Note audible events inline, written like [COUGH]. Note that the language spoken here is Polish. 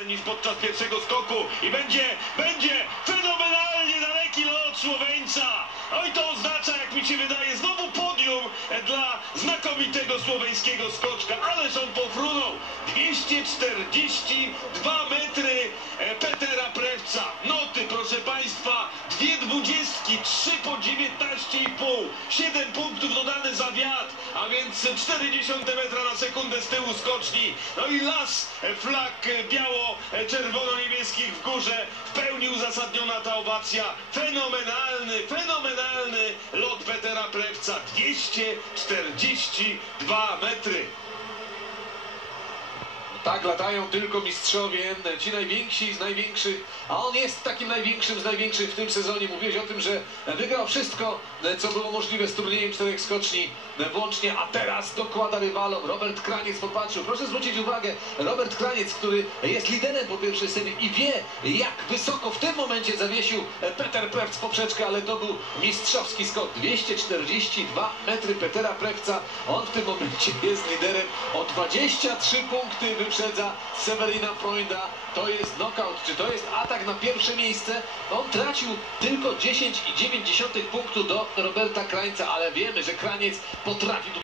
niż podczas pierwszego skoku i będzie, będzie fenomenalnie daleki lot Słoweńca. No i to oznacza, jak mi się wydaje, znowu podium dla znakomitego słoweńskiego skoczka, ależ on pofrunął 242 metry e, Petera Prewca. Noty, proszę Państwa, dwie dwudziestki, trzy po 19,5, 7 punktów wiatr, a więc 40 metra na sekundę z tyłu skoczni. No i las flag biało-czerwono-niebieskich w górze. W pełni uzasadniona ta owacja. Fenomenalny, fenomenalny lot Petera Prewca. 242 metry. Tak latają tylko mistrzowie, ci najwięksi z największych, a on jest takim największym z największych w tym sezonie. Mówiłeś o tym, że wygrał wszystko, co było możliwe z turniejem czterech skoczni włącznie, a teraz dokłada rywalom. Robert Kraniec popatrzył. Proszę zwrócić uwagę, Robert Kraniec, który jest liderem po pierwszej scenie i wie, jak wysoko w tym momencie zawiesił Peter Prewc poprzeczkę, ale to był mistrzowski skok. 242 metry Petera Prewca. On w tym momencie [LAUGHS] jest liderem 23 punkty wyprzedza Severina Freunda. To jest knockout, czy to jest atak na pierwsze miejsce? On tracił tylko 10,9 punktu do Roberta Krańca, ale wiemy, że Kraniec potrafi